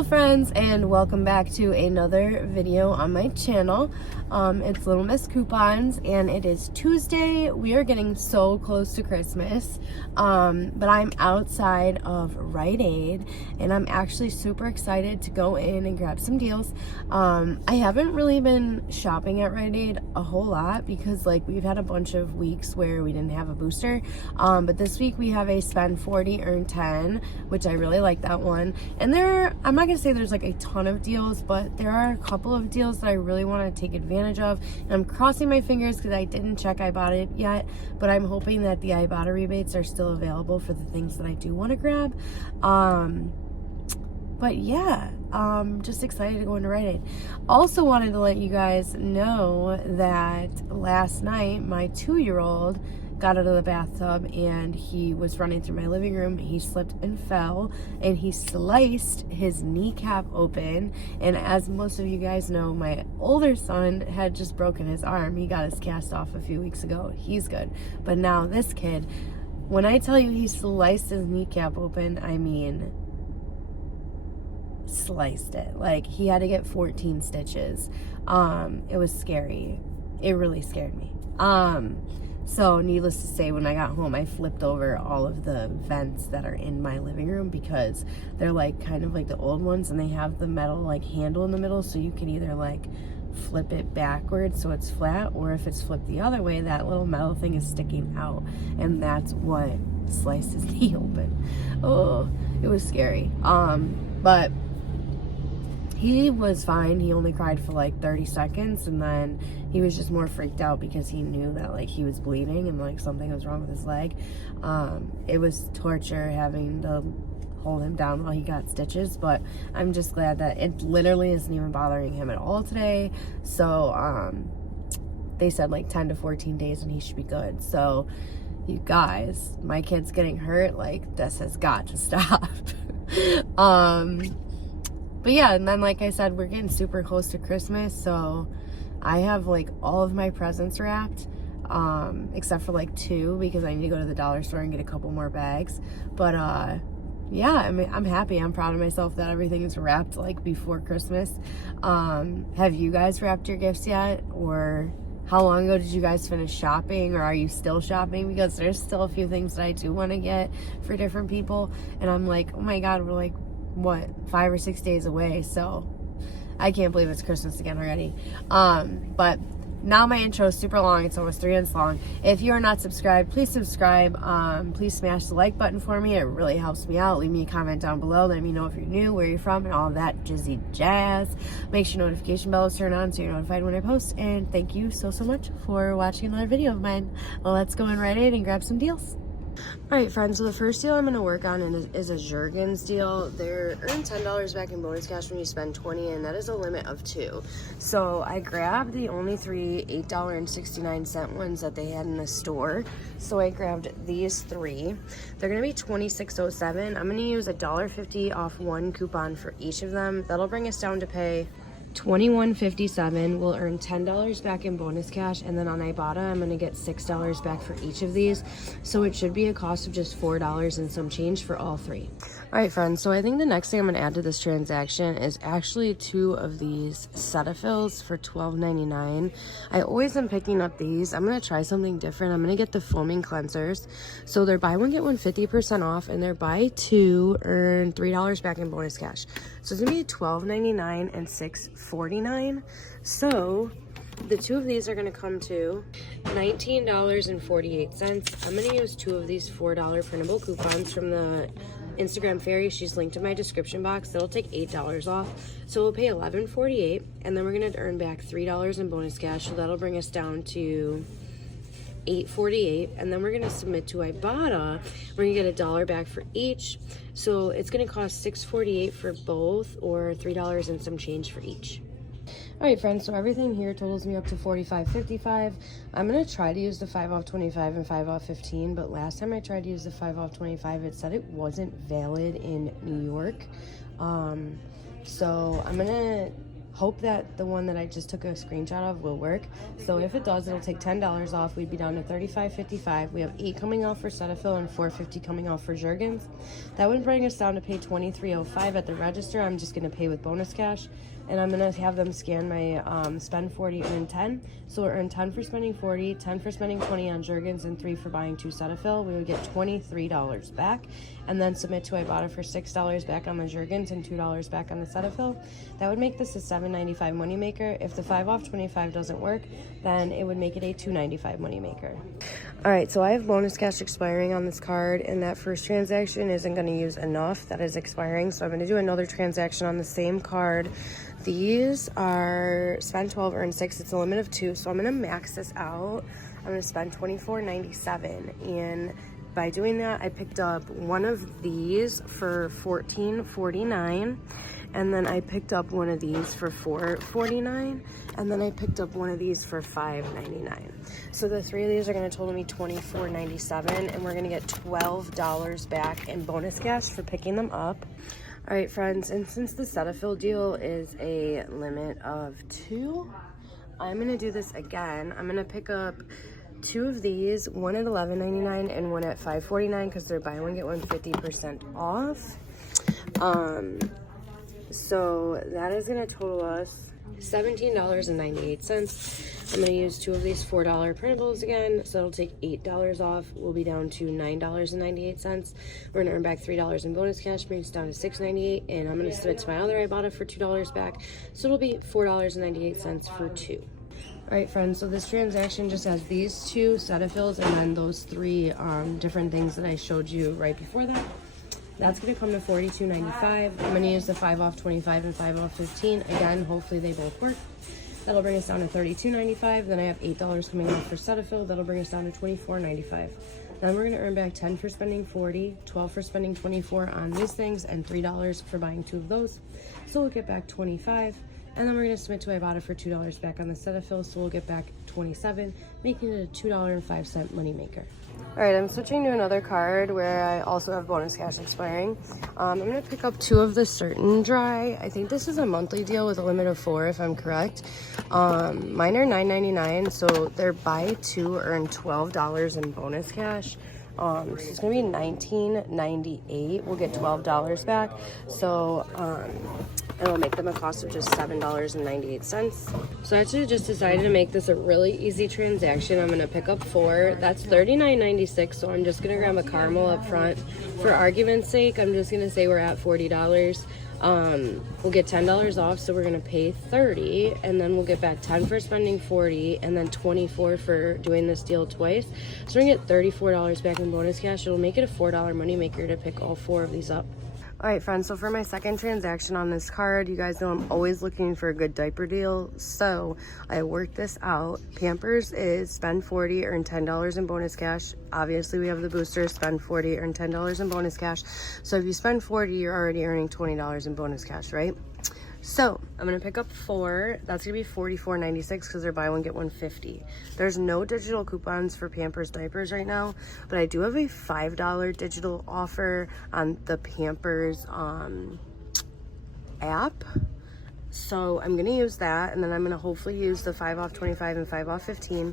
Hello friends, and welcome back to another video on my channel. It's Little Miss Coupons, and it is Tuesday. We are getting so close to Christmas, but I'm outside of Rite Aid, and I'm actually super excited to go in and grab some deals. I haven't really been shopping at Rite Aid a whole lot because we've had a bunch of weeks where we didn't have a booster, but this week we have a spend 40 earn 10, which I really like that one. And I'm not gonna say there's a ton of deals, but there are a couple of deals that I really want to take advantage of, and I'm crossing my fingers because I didn't check Ibotta yet, but I'm hoping that the Ibotta rebates are still available for the things that I do want to grab. But yeah, just excited to go into Rite Aid. Also wanted to let you guys know that last night my 2-year-old got out of the bathtub and he was running through my living room. He slipped and fell and he sliced his kneecap open. And as most of you guys know, my older son had just broken his arm. He got his cast off a few weeks ago. He's good. But now this kid, when I tell you he sliced his kneecap open, I mean sliced it. He had to get 14 stitches. It was scary. It really scared me. So needless to say, when I got home, I flipped over all of the vents that are in my living room because they're kind of like the old ones, and they have the metal handle in the middle, so you can either flip it backwards so it's flat, or if it's flipped the other way, that little metal thing is sticking out, and that's what sliced his knee open. Oh, it was scary. But he was fine. He only cried for 30 seconds, and then he was just more freaked out because he knew that he was bleeding and something was wrong with his leg. It was torture having to hold him down while he got stitches, but I'm just glad that it literally isn't even bothering him at all today. So they said 10 to 14 days and he should be good. So you guys, my kid's getting hurt, this has got to stop. But yeah, and then like I said, we're getting super close to Christmas, so I have all of my presents wrapped, except for 2 because I need to go to the dollar store and get a couple more bags. But yeah, I'm happy. I'm proud of myself that everything is wrapped before Christmas. Have you guys wrapped your gifts yet? Or how long ago did you guys finish shopping? Or are you still shopping? Because there's still a few things that I do want to get for different people, and I'm oh my god, we're what, 5 or 6 days away, so I can't believe it's Christmas again already. But now my intro is super long. It's almost 3 minutes long. If you are not subscribed, please subscribe. Please smash the like button for me. It really helps me out. Leave me a comment down below. Let me know if you're new, where you're from, and all that jizzy jazz. Make sure notification bell is turned on so you're notified when I post. And thank you so much for watching another video of mine. Well, let's go in Rite Aid and grab some deals. Alright friends, so the first deal I'm going to work on is a Jergens deal. They're earn $10 back in bonus cash when you spend 20, and that is a limit of 2. So I grabbed the only 3 $8.69 ones that they had in the store. So I grabbed these 3. They're going to be $26.07. I'm going to use $1.50 off 1 coupon for each of them. That'll bring us down to pay $21.57. We'll earn $10 back in bonus cash, and then on Ibotta I'm going to get $6 back for each of these, so it should be a cost of just $4 and some change for all 3. Alright friends, so I think the next thing I'm going to add to this transaction is actually 2 of these Cetaphils for $12.99. I always am picking up these. I'm going to try something different. I'm going to get the foaming cleansers. So they're buy one get one 50% off, and they're buy 2 earn $3 back in bonus cash. So it's going to be $12.99 and $6.49. So the 2 of these are going to come to $19.48. I'm going to use 2 of these $4 printable coupons from the Instagram fairy. She's linked in my description box. That'll take $8 off, so we'll pay $11.48, and then we're going to earn back $3 in bonus cash, so that'll bring us down to $8.48, and then we're going to submit to Ibotta. We're going to get $1 back for each, so it's going to cost $6.48 for both, or $3 and some change for each. Alright friends, so everything here totals me up to $45.55. I'm going to try to use the 5 off 25 and 5 off 15, but last time I tried to use the 5 off 25, it said it wasn't valid in New York. So I'm going to hope that the one that I just took a screenshot of will work. So if it does, it'll take $10 off. We'd be down to $35.55. We have 8 coming off for Cetaphil and $4.50 coming off for Jergens. That would bring us down to pay $23.05 at the register. I'm just going to pay with bonus cash, and I'm going to have them scan my spend 40, earn 10. So we'll earn 10 for spending 40, 10 for spending 20 on Jergens, and 3 for buying 2 Cetaphil. We would get $23 back, and then submit to Ibotta for $6 back on the Jergens and $2 back on the Cetaphil. That would make this a $7.95 moneymaker. If the 5 off 25 doesn't work, then it would make it a $2.95 moneymaker. All right, so I have bonus cash expiring on this card, and that first transaction isn't going to use enough. That is expiring, so I'm going to do another transaction on the same card. These are spend 12, earn 6. It's a limit of 2, so I'm going to max this out. I'm going to spend $24.97, and by doing that, I picked up one of these for $14.49, and then I picked up one of these for $4.49, and then I picked up one of these for $5.99. So the 3 of these are going to total me $24.97, and we're going to get $12 back in bonus cash for picking them up. All right, friends, and since the Cetaphil deal is a limit of 2, I'm going to do this again. I'm going to pick up 2 of these, one at $11.99 and one at $5.49, because they're buy one get one 50% off. So that is going to total us $17.98. I'm going to use 2 of these $4 printables again, so it'll take $8 off. We'll be down to $9.98. We're going to earn back $3 in bonus cash, brings us down to $6.98, and I'm going to submit to my other Ibotta for $2 back, so it'll be $4.98 for 2. All right, friends, so this transaction just has these 2 Cetaphils and then those 3 different things that I showed you right before that. That's going to come to $42.95. I'm going to use the 5 off 25 and 5 off 15. Again, hopefully they both work. That'll bring us down to $32.95. Then I have $8 coming off for Cetaphil. That'll bring us down to $24.95. Then we're going to earn back 10 for spending 40, 12 for spending 24 on these things, and $3 for buying 2 of those. So we'll get back 25. And then we're going to submit to Ibotta for $2 back on the Cetaphil, so we'll get back 27, making it a $2.05 moneymaker. All right, I'm switching to another card where I also have bonus cash expiring. I'm going to pick up 2 of the Certain Dry. I think this is a monthly deal with a limit of 4, if I'm correct. Mine are $9.99, so they're buy 2, earn $12 in bonus cash. So it's going to be $19.98. We'll get $12 back. So it'll make them a cost of just $7.98. So I actually just decided to make this a really easy transaction. I'm going to pick up 4. That's $39.96. So I'm just going to grab a caramel up front. For argument's sake, I'm just going to say we're at $40. We'll get $10 off, so we're going to pay $30, and then we'll get back 10 for spending 40, and then 24 for doing this deal twice. So we're going to get $34 back in bonus cash. It'll make it a $4 moneymaker to pick all 4 of these up. All right, friends, so for my second transaction on this card, you guys know I'm always looking for a good diaper deal, so I worked this out. Pampers is spend 40, earn $10 in bonus cash. Obviously, we have the booster, spend 40, earn $10 in bonus cash. So if you spend 40, you're already earning $20 in bonus cash, right? So I'm going to pick up 4. That's going to be $44.96 because they're buy one, get one 50. There's no digital coupons for Pampers diapers right now, but I do have a $5 digital offer on the Pampers app. So I'm going to use that, and then I'm going to hopefully use the 5 off 25 and 5 off 15.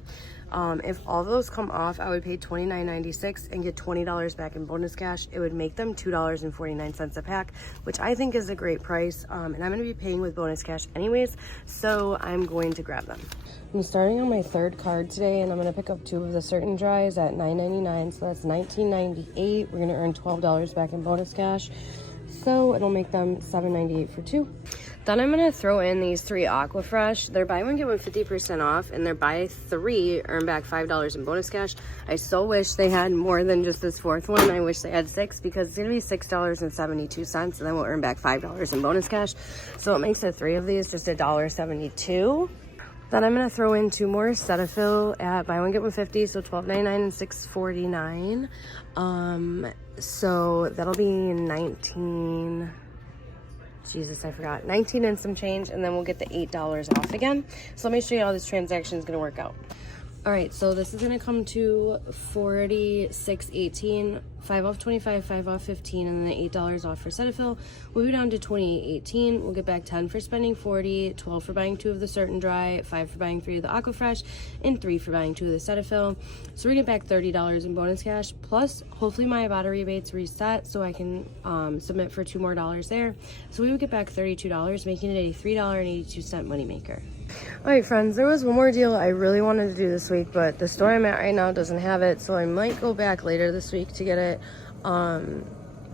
If all those come off, I would pay $29.96 and get $20 back in bonus cash. It would make them $2.49 a pack, which I think is a great price. And I'm going to be paying with bonus cash anyways, so I'm going to grab them. I'm starting on my 3rd card today, and I'm going to pick up 2 of the Certain Dries at $9.99, so that's $19.98. We're going to earn $12 back in bonus cash, so it'll make them $7.98 for 2. Then I'm going to throw in these 3 Aquafresh. They're buy one, get one 50% off, and they're buy 3, earn back $5 in bonus cash. I so wish they had more than just this 4th one. I wish they had 6, because it's going to be $6.72, and then we'll earn back $5 in bonus cash. So it makes the 3 of these just $1.72. Then I'm going to throw in 2 more Cetaphil at buy one, get one 50, so $12.99 and $6.49. So that'll be 19... Jesus, I forgot. 19 and some change, and then we'll get the $8 off again. So let me show you how this transaction is going to work out. All right, so this is gonna come to $46.18, 5 off 25, 5 off 15, and then $8 off for Cetaphil. We'll be down to $28.18. We'll get back 10 for spending 40, 12 for buying 2 of the Certain Dry, 5 for buying 3 of the Aquafresh, and 3 for buying 2 of the Cetaphil. So we're getting back $30 in bonus cash, plus hopefully my Ibotta rebates reset so I can submit for $2 more there. So we would get back $32, making it a $3.82 moneymaker. All right, friends, there was one more deal I really wanted to do this week, but the store I'm at right now doesn't have it, so I might go back later this week to get it. I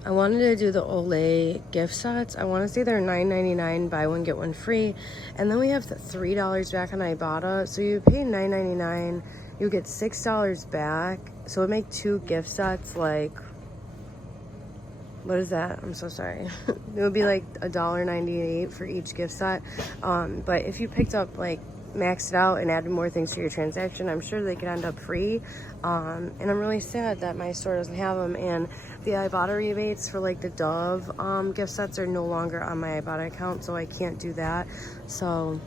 wanted to do the Olay gift sets. I want to say they're $9.99, buy one, get one free. And then we have the $3 back on Ibotta, so you pay $9.99, you get $6 back. So it would make 2 gift sets like, what is that? I'm so sorry. It would be like $1.98 for each gift set. But if you picked up, like, maxed it out and added more things to your transaction, I'm sure they could end up free. And I'm really sad that my store doesn't have them. And the Ibotta rebates for, like, the Dove gift sets are no longer on my Ibotta account, so I can't do that. So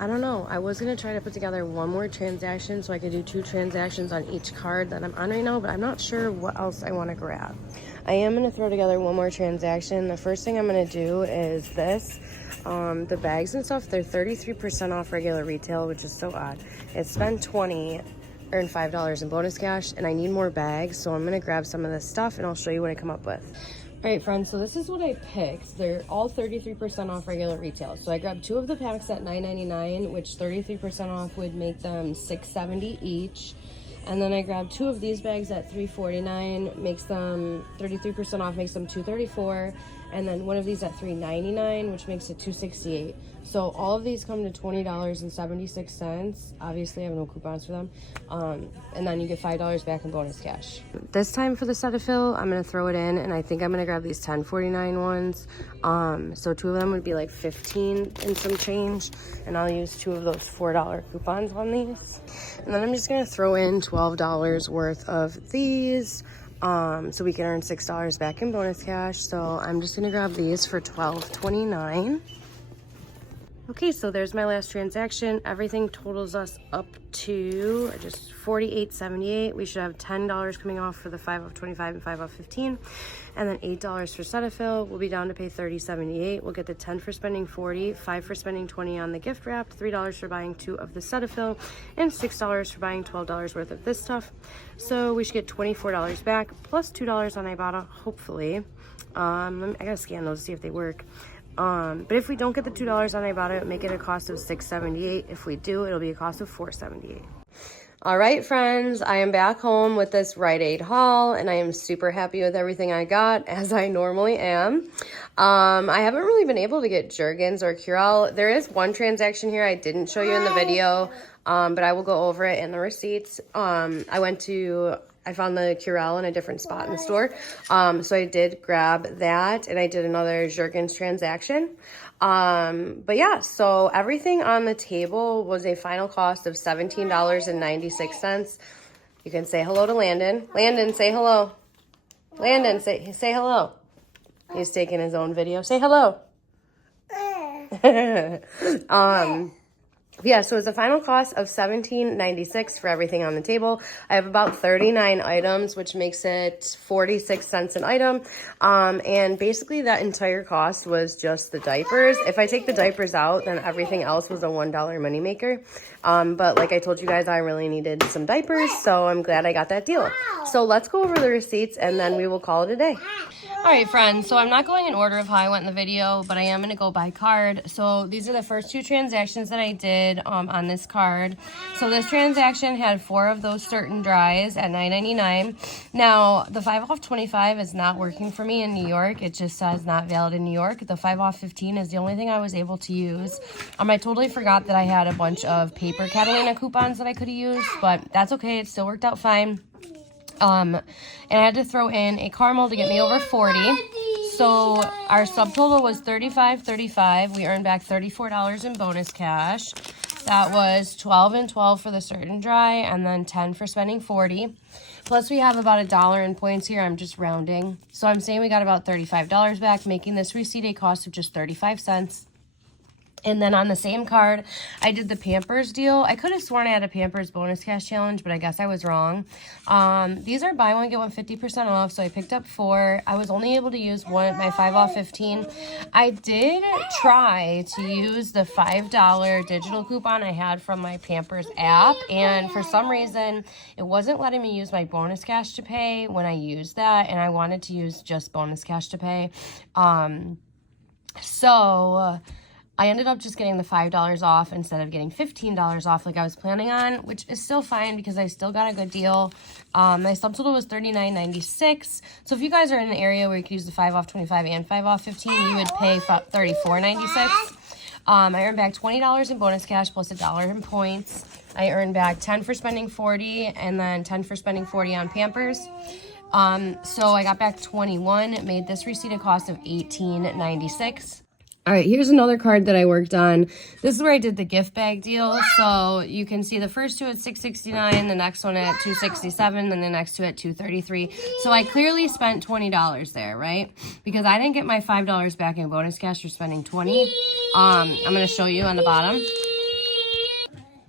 I don't know. I was going to try to put together one more transaction so I could do 2 transactions on each card that I'm on right now, but I'm not sure what else I want to grab. I am going to throw together one more transaction. The first thing I'm going to do is this. The bags and stuff, they're 33% off regular retail, which is so odd. It's spend $20, earn $5 in bonus cash, and I need more bags, so I'm going to grab some of this stuff, and I'll show you what I come up with. All right, friends, so this is what I picked. They're all 33% off regular retail. So I grabbed 2 of the packs at $9.99, which 33% off would make them $6.70 each. And then I grabbed 2 of these bags at $3.49, makes them 33% off, makes them $2.34. And then one of these at $3.99, which makes it $2.68. So all of these come to $20.76. Obviously, I have no coupons for them. And then you get $5 back in bonus cash. This time for the Cetaphil, I'm going to throw it in, and I think I'm going to grab these $10.49 ones. So 2 of them would be like $15 and some change, and I'll use 2 of those $4 coupons on these. And then I'm just going to throw in $12 worth of these. So we can earn $6 back in bonus cash. So I'm just gonna grab these for $12.29. Okay, so there's my last transaction. Everything totals us up to just $48.78. We should have $10 coming off for the 5 off 25 and 5 off 15. And then $8 for Cetaphil. We'll be down to pay $30.78. We'll get the 10 for spending 40, 5 for spending 20 on the gift wrap, $3 for buying 2 of the Cetaphil, and $6 for buying $12 worth of this stuff. So we should get $24 back, plus $2 on Ibotta, hopefully. I gotta scan those to see if they work. But if we don't get the $2 on Ibotta, it'll make it a cost of $6.78. If we do, it'll be a cost of $4.78. All right, friends, I am back home with this Rite Aid haul, and I am super happy with everything I got, as I normally am. I haven't really been able to get Jergens or Curel. There is one transaction here I didn't show you in the video, but I will go over it in the receipts. I found the Curel in a different spot in the store. So I did grab that, and I did another Jergens transaction. But yeah, so everything on the table was a final cost of $17.96. You can say hello to Landon. Landon, say hello. Landon, say hello. He's taking his own video. Say hello. Yeah, so it's a final cost of $17.96 for everything on the table. I have about 39 items, which makes it 46 cents an item. And basically that entire cost was just the diapers. If I take the diapers out, then everything else was a $1 moneymaker. But like I told you guys, I really needed some diapers, so I'm glad I got that deal. So let's go over the receipts, and then we will call it a day. All right, friends, so I'm not going in order of how I went in the video, but I am going to go by card. So these are the first 2 transactions that I did on this card. So this transaction had 4 of those Certain Dries at $9.99. Now, the 5 off 25 is not working for me in New York. It just says not valid in New York. The 5 off 15 is the only thing I was able to use. I totally forgot that I had a bunch of paper Catalina coupons that I could have used, but that's okay. It still worked out fine. And I had to throw in a caramel to get me over 40. So our subtotal was $35.35. We earned back $34 in bonus cash. That was 12 and 12 for the Certain Dry, and then 10 for spending 40. Plus we have about $1 in points here. I'm just rounding. So I'm saying we got about $35 back, making this receipt a cost of just 35 cents. And then on the same card, I did the Pampers deal. I could have sworn I had a Pampers bonus cash challenge, but I guess I was wrong. These are buy one, get one 50% off, so I picked up 4. I was only able to use my 5 off 15. I did try to use the $5 digital coupon I had from my Pampers app, and for some reason, it wasn't letting me use my bonus cash to pay when I used that, and I wanted to use just bonus cash to pay. I ended up just getting the $5 off instead of getting $15 off like I was planning on, which is still fine because I still got a good deal. My subtotal was $39.96. So if you guys are in an area where you could use the 5 off 25 and 5 off 15, you would pay $34.96. I earned back $20 in bonus cash plus $1 in points. I earned back 10 for spending 40 and then 10 for spending 40 on Pampers. So I got back 21. It made this receipt a cost of $18.96. All right, here's another card that I worked on. This is where I did the gift bag deal. So you can see the first two at $6.69, the next one at $2.67, then the next two at $2.33. So I clearly spent $20 there, right? Because I didn't get my $5 back in bonus cash for spending $20. I'm going to show you on the bottom.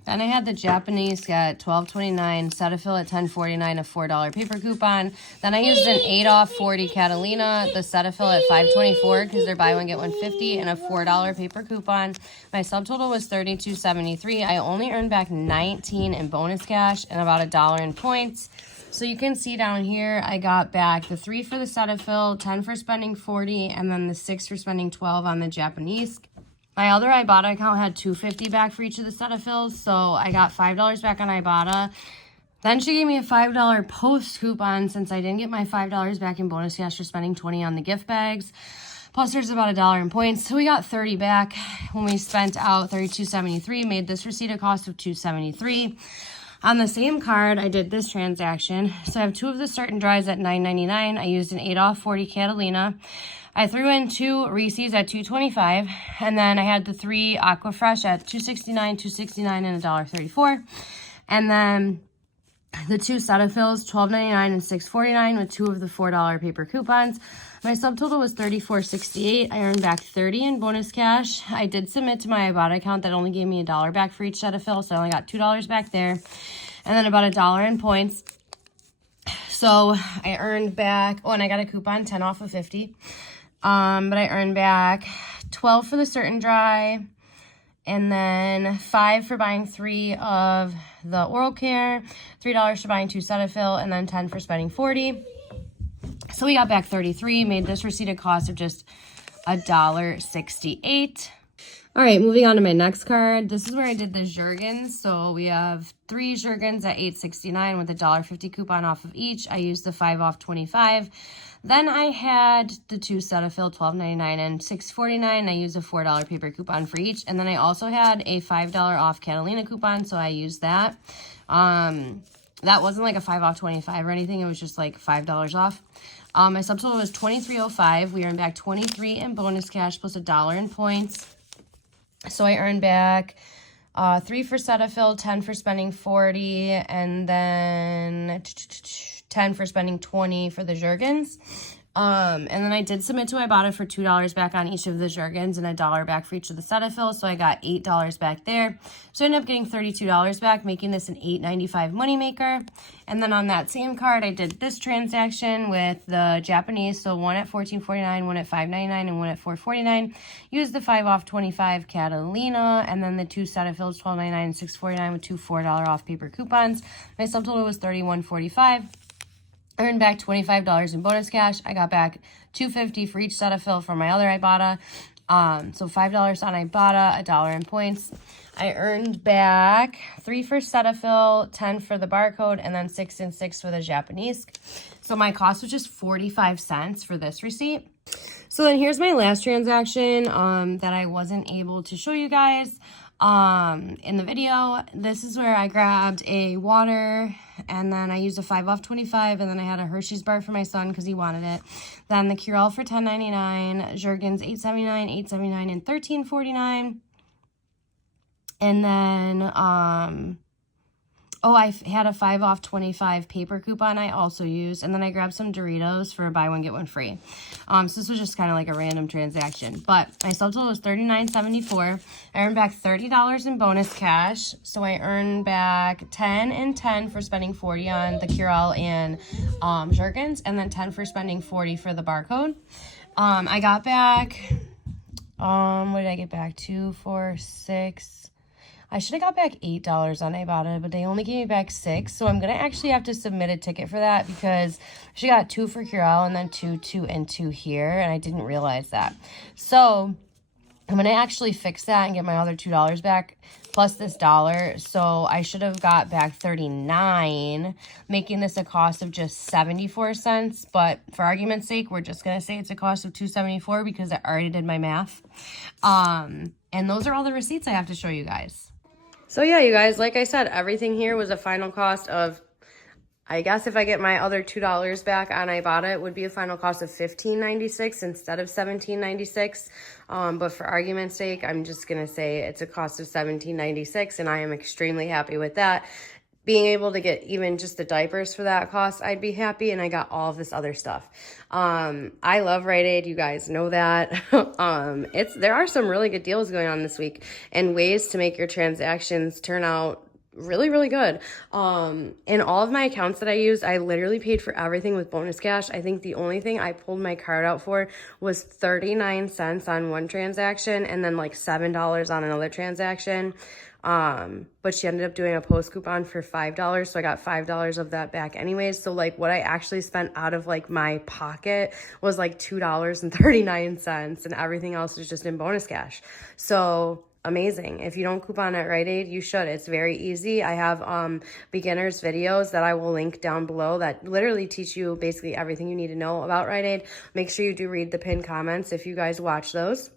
Then I had the Japanese at $12.29, Cetaphil at $10.49, a $4 paper coupon. Then I used an 8 off 40 Catalina, the Cetaphil at $5.24 because they're buy one, get one 50, and a $4 paper coupon. My subtotal was $32.73. I only earned back $19 in bonus cash and about $1 in points. So you can see down here, I got back the 3 for the Cetaphil, 10 for spending 40, and then the 6 for spending 12 on the Japanese. My other Ibotta account had $2.50 back for each of the Cetaphils, so I got $5 back on Ibotta. Then she gave me a $5 post coupon since I didn't get my $5 back in bonus cash for spending $20 on the gift bags. Plus, there's about $1 in points, so we got $30 back when we spent out $32.73. Made this receipt a cost of $2.73. On the same card, I did this transaction. So I have 2 of the Start and Dries at $9.99. I used an 8 off 40 Catalina. I threw in 2 Reese's at $2.25, and then I had the 3 Aquafresh at $2.69, $2.69, and $1.34. And then the 2 Cetaphils, $12.99 and $6.49 with 2 of the $4 paper coupons. My subtotal was $34.68. I earned back $30 in bonus cash. I did submit to my Ibotta account that only gave me $1 back for each Cetaphil, so I only got $2 back there. And then about $1 in points. So I earned back, oh, and I got a coupon, 10 off of 50. But I earned back 12 for the Certain Dry, and then 5 for buying 3 of the Oral Care, $3 for buying 2 Cetaphil, and then 10 for spending 40. So we got back 33, made this receipt a cost of just $1.68. All right, moving on to my next card. This is where I did the Jergens. So we have 3 Jergens at $8.69 with a $1.50 coupon off of each. I used the 5 off 25. Then I had the 2 Cetaphil, $12.99 and $6.49. I used a $4 paper coupon for each. And then I also had a $5 off Catalina coupon, so I used that. That wasn't like a 5 off 25 or anything. It was just like $5 off. My subtotal was $23.05. We earned back $23 in bonus cash plus $1 in points. So I earned back 3 for Cetaphil, 10 for spending 40, and then 10 for spending 20 for the Jergens. And then I did submit to Ibotta for $2 back on each of the Jergens and $1 back for each of the Cetaphil, so I got $8 back there. So I ended up getting $32 back, making this an $8.95 moneymaker. And then on that same card, I did this transaction with the Japanese, so one at $14.49, one at $5.99, and one at $4.49. Used the 5 off 25 Catalina, and then the 2 Cetaphils, $12.99 and $6.49 with 2 $4 off paper coupons. My subtotal was $31.45. Earned back $25 in bonus cash. I got back $2.50 for each Cetaphil from my other Ibotta. So $5 on Ibotta, $1 in points. I earned back 3 for Cetaphil, 10 for the barcode, and then 6 and 6 for the Japanese. So my cost was just 45 cents for this receipt. So then here's my last transaction that I wasn't able to show you guys in the video. This is where I grabbed a water, and then I used a 5 off 25, and then I had a Hershey's bar for my son because he wanted it. Then the Curel for $10.99, Jergens $8.79, $8.79, and $13.49. And then Oh, I had a 5 off 25 paper coupon I also used. And then I grabbed some Doritos for a buy one, get one free. So this was just kind of like a random transaction. But my subtotal was $39.74. I earned back $30 in bonus cash. So I earned back 10 and 10 for spending 40 on the Curel and Jergens. And then 10 for spending 40 for the barcode. I got back, what did I get back? 2, 4, 6... I should have got back $8 on Ibotta, but they only gave me back $6. So I'm going to actually have to submit a ticket for that because she got 2 for Curel and then 2, 2, and 2 here. And I didn't realize that. So I'm going to actually fix that and get my other $2 back plus this $1. So I should have got back 39, making this a cost of just 74 cents. But for argument's sake, we're just going to say it's a cost of $2.74 because I already did my math. And those are all the receipts I have to show you guys. So yeah, you guys, like I said, everything here was a final cost of, I guess if I get my other $2 back on Ibotta, it would be a final cost of $15.96 instead of $17.96. But for argument's sake, I'm just going to say it's a cost of $17.96, and I am extremely happy with that. Being able to get even just the diapers for that cost, I'd be happy, and I got all of this other stuff. I love Rite Aid, you guys know that. There are some really good deals going on this week and ways to make your transactions turn out really, really good. In all of my accounts that I used, I literally paid for everything with bonus cash. I think the only thing I pulled my card out for was 39 cents on one transaction and then like $7 on another transaction. But she ended up doing a post coupon for $5, so I got $5 of that back anyways. So like what I actually spent out of like my pocket was like $2.39, and everything else is just in bonus cash. So amazing. If you don't coupon at Rite Aid, you should. It's very easy. I have beginners videos that I will link down below that literally teach you basically everything you need to know about Rite Aid. Make sure you do read the pinned comments if you guys watch those.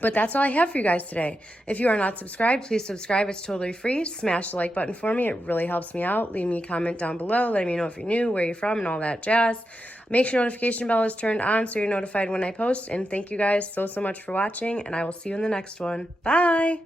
But that's all I have for you guys today. If you are not subscribed, please subscribe. It's totally free. Smash the like button for me. It really helps me out. Leave me a comment down below. Let me know if you're new, where you're from, and all that jazz. Make sure notification bell is turned on so you're notified when I post. And thank you guys so much for watching, and I will see you in the next one. Bye!